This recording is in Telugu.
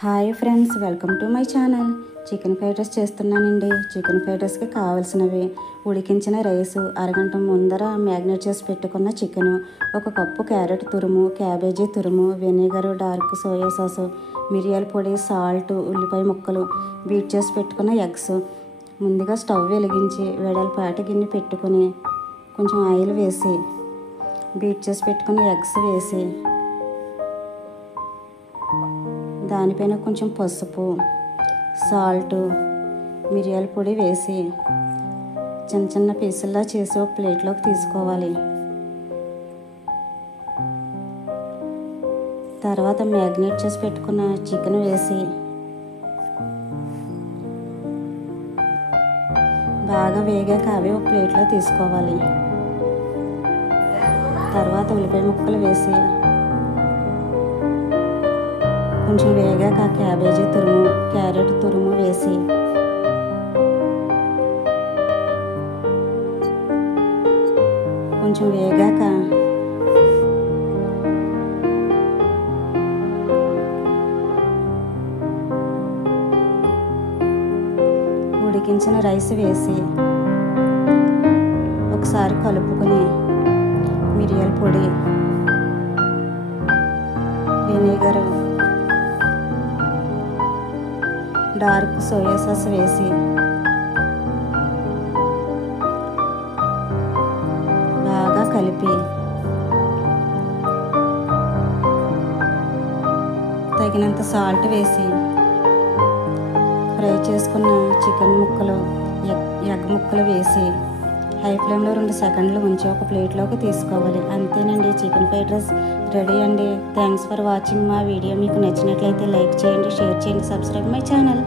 Hi friends, welcome to my channel. Chicken fried rice చేస్తున్నానండి. చికెన్ ఫ్రైడ్ రైస్కి కావాల్సినవి ఉడికించిన రైసు, అరగంట ముందర మ్యాగ్నేట్ చేసి పెట్టుకున్న చికెను, 1 కప్పు క్యారెట్ తురుము, క్యాబేజీ తురుము, వెనిగరు, డార్క్ సోయా సాసు, మిరియాల పొడి, సాల్ట్, ఉల్లిపాయ ముక్కలు, బీట్ చేసి పెట్టుకున్న ఎగ్స్. ముందుగా స్టవ్ వెలిగించి వెడల్పాటి గిన్నె పెట్టుకుని కొంచెం ఆయిల్ వేసి బీట్ చేసి పెట్టుకున్న ఎగ్స్ వేసి దానిపైన కొంచెం పసుపు, సాల్ట్, మిరియాల పొడి వేసి చిన్న చిన్న పీసుల్లా చేసి ఒక ప్లేట్లోకి తీసుకోవాలి. తర్వాత మ్యాగ్నేట్ చేసి పెట్టుకున్న చికెన్ వేసి బాగా వేగాక అవి ఒక ప్లేట్లో తీసుకోవాలి. తర్వాత ఉల్లిపాయ ముక్కలు వేసి కొంచెం వేగాక క్యాబేజీ తురుము, క్యారెట్ తురుము వేసి కొంచెం వేగాక ఉడికించిన రైస్ వేసి ఒకసారి కలుపుకొని మిరియాల పొడి, వెనిగరు, డార్క్ సోయా సాస్ వేసి బాగా కలిపి తగినంత సాల్ట్ వేసి ఫ్రై చేసుకున్న చికెన్ ముక్కలు, ఎగ్ ముక్కలు వేసి హై ఫ్లేమ్లో 2 సెకండ్లు ఉంచి ఒక ప్లేట్లోకి తీసుకోవాలి. అంతేనండి, చికెన్ ఫ్రైడ్ రైస్ రెడీ అండి. Thanks for watching. మా వీడియో మీకు నచ్చినట్లయితే లైక్ చేయండి, షేర్ చేయండి, సబ్స్క్రైబ్ మై ఛానల్.